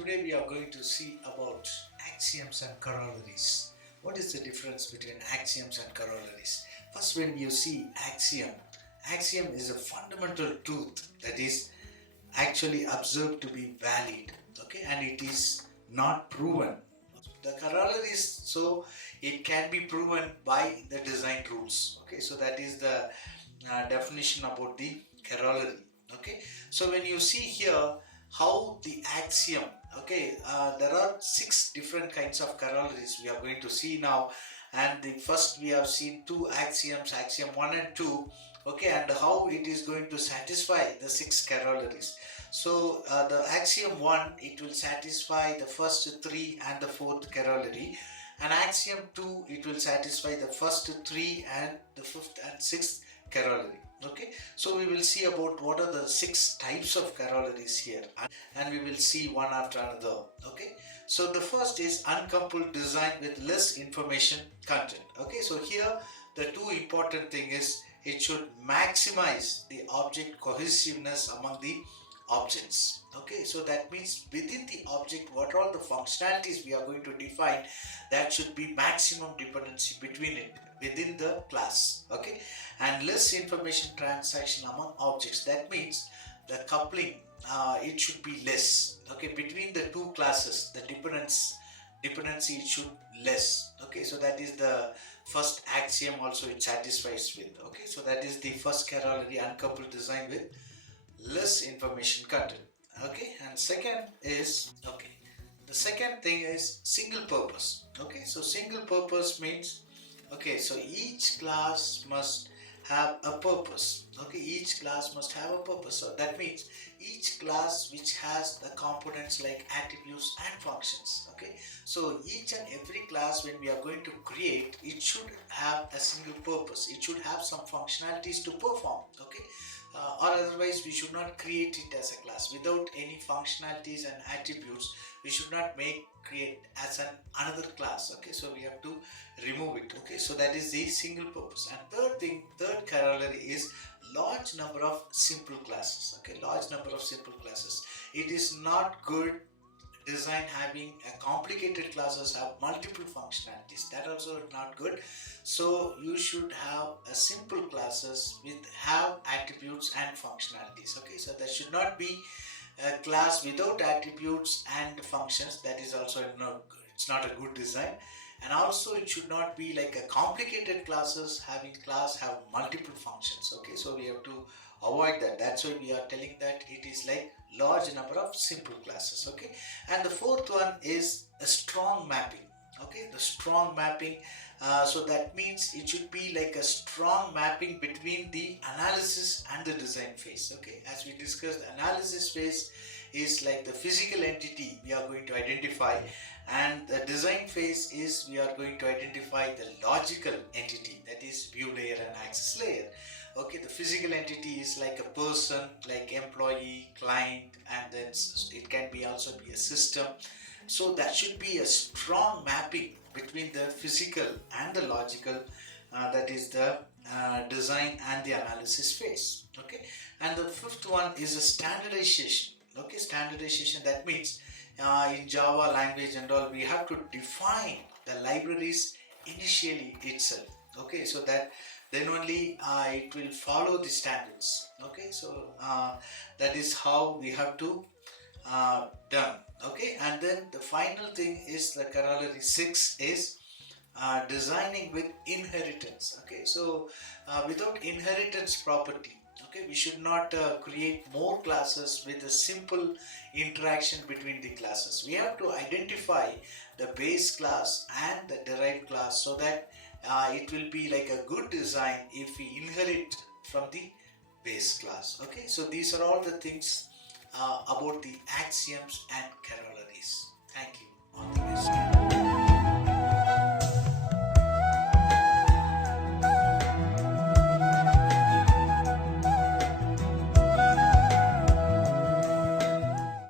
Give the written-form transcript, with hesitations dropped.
Today we are going to see about axioms and corollaries. What is the difference between axioms and corollaries? First, when you see axiom is a fundamental truth that is actually observed to be valid, okay, and it is not proven. The corollaries, so it can be proven by the design rules, okay, so that is the definition about the corollary. Okay, so when you see here how the axiom, okay, there are 6 different kinds of corollaries we are going to see now. And the first we have seen 2 axioms, axiom 1 and 2, okay, and how it is going to satisfy the 6 corollaries. So the axiom 1, it will satisfy the first 3 and the 4th corollary, and axiom 2, it will satisfy the first 3 and the 5th and 6th corollary. Okay, so we will see about what are the 6 types of corollaries here, and we will see one after another. Okay, so the first is uncoupled design with less information content. Okay, so here the 2 important thing is it should maximize the object cohesiveness among the objects. Okay, so that means within the object what are all the functionalities we are going to define, that should be maximum dependency between it within the class. Okay, and less information transaction among objects, that means the coupling, it should be less, okay, between the 2 classes. The dependency it should less. Okay, so that is the first axiom also it satisfies with. Okay, so that is the first corollary, uncoupled design with less information content. Okay, and second is, okay, the second thing is single purpose. Okay, so single purpose means, okay, so each class must have a purpose. Okay, each class must have a purpose. So that means each class which has the components like attributes and functions. Okay, so each and every class when we are going to create, it should have a single purpose. It should have some functionalities to perform. Okay, or otherwise we should not create it as a class without any functionalities and attributes. We should not create as another class. Okay, so we have to remove it. Okay, so that is the single purpose. And third corollary is large number of simple classes. Okay, large number of simple classes. It is not good design having a complicated classes have multiple functionalities. That also is not good. So you should have a simple classes with have attributes and functionalities. Okay, so there should not be a class without attributes and functions. That is also not good. It's not a good design. And also it should not be like a complicated classes having class have multiple functions. Okay, so we have to avoid that. That's why we are telling that it is like large number of simple classes. Okay, and the fourth one is a strong mapping. Okay, the strong mapping, so that means it should be like a strong mapping between the analysis and the design phase. Okay, as we discussed, analysis phase is like the physical entity we are going to identify, and the design phase is we are going to identify the logical entity, that is view layer and access layer. Okay, the physical entity is like a person, like employee, client, and then it can be also be a system. So that should be a strong mapping between the physical and the logical, that is the design and the analysis phase. Okay, and the fifth one is a standardization. Okay, standardization, that means in Java language and all, we have to define the libraries initially itself. Okay, so that then only it will follow the standards. Okay, so that is how we have to done. Okay, and then the final thing is the corollary 6 is designing with inheritance. Okay, so without inheritance property, okay, we should not create more classes with a simple interaction between the classes. We have to identify the base class and the derived class, so that it will be like a good design if we inherit from the base class. Okay, so these are all the things about the axioms and corollaries. Thank you. All the best.